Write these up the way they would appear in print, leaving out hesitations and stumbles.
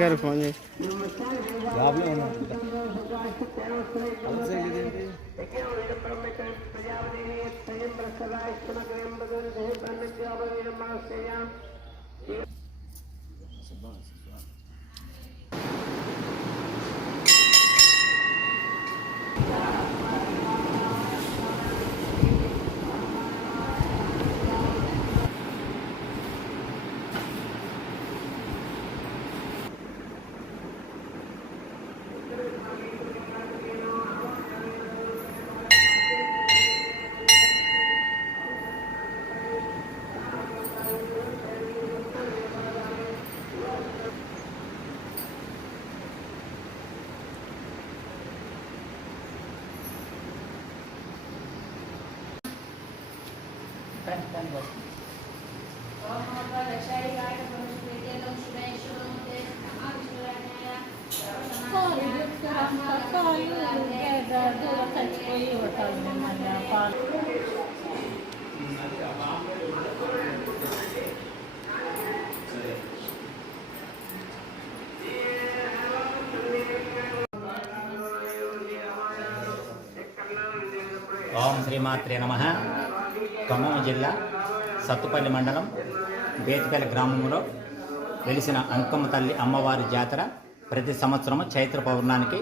గారు ఫోన్ చేసి ఓం శ్రీమాత్రే నమః. ఖమ్మం జిల్లా సత్తుపల్లి మండలం బేతిపల్లి గ్రామంలో వెలిసిన అంకమ్మ తల్లి అమ్మవారి జాతర ప్రతి సంవత్సరము చైత్ర పౌర్ణానికి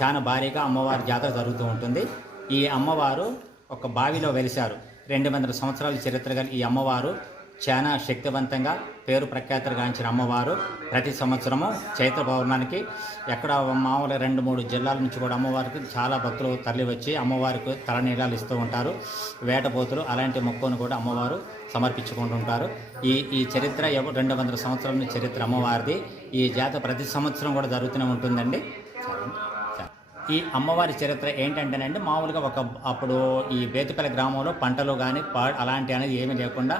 చాలా భారీగా అమ్మవారి జాతర జరుగుతూ ఉంటుంది. ఈ అమ్మవారు ఒక బావిలో వెలిశారు. 200 సంవత్సరాల చరిత్ర గల ఈ అమ్మవారు చాలా శక్తివంతంగా పేరు ప్రఖ్యాతులుగాంచిన అమ్మవారు ప్రతి సంవత్సరము చైత్ర పౌర్ణానికి ఎక్కడ మామూలు 2-3 జిల్లాల నుంచి కూడా అమ్మవారికి చాలా భక్తులు తరలి వచ్చి అమ్మవారికి తలనీలాలు ఇస్తూ ఉంటారు. వేటపోతులు అలాంటి మొక్కును కూడా అమ్మవారు సమర్పించుకుంటుంటారు. ఈ చరిత్ర 200 సంవత్సరాల చరిత్ర అమ్మవారిది. ఈ జాతర ప్రతి సంవత్సరం కూడా జరుగుతూనే ఉంటుందండి. ఈ అమ్మవారి చరిత్ర ఏంటంటేనండి, మామూలుగా అప్పుడు ఈ బేతిపల్లి గ్రామంలో పంటలు కానీ అలాంటి అనేది ఏమీ లేకుండా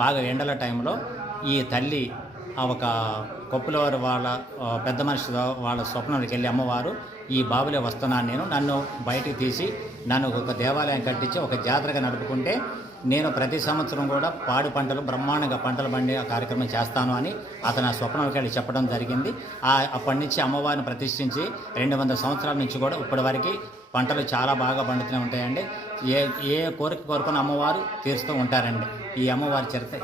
బాగా ఎండల టైంలో ఈ తల్లి ఒక కొప్పులవారు వాళ్ళ పెద్ద మనిషి వాళ్ళ స్వప్నంలోకి వెళ్ళి అమ్మవారు ఈ బావిలో వస్తున్నాను, నన్ను బయటికి తీసి నన్ను ఒక దేవాలయం కట్టించి ఒక జాతరగా నడుపుకుంటే నేను ప్రతి సంవత్సరం కూడా పాడి పంటలు బ్రహ్మాండంగా పంటలు పండే కార్యక్రమం చేస్తాను అని అతను ఆ స్వప్నంలోకి వెళ్ళి చెప్పడం జరిగింది. అప్పటి నుంచి అమ్మవారిని ప్రతిష్ఠించి 200 సంవత్సరాల నుంచి కూడా ఇప్పటి వరకు పంటలు చాలా బాగా పండుతూనే ఉంటాయండి. ఏ కోరిక కోరుకున్న అమ్మవారు తీరుస్తూ ఉంటారండి. ఈ అమ్మవారి చరిత్ర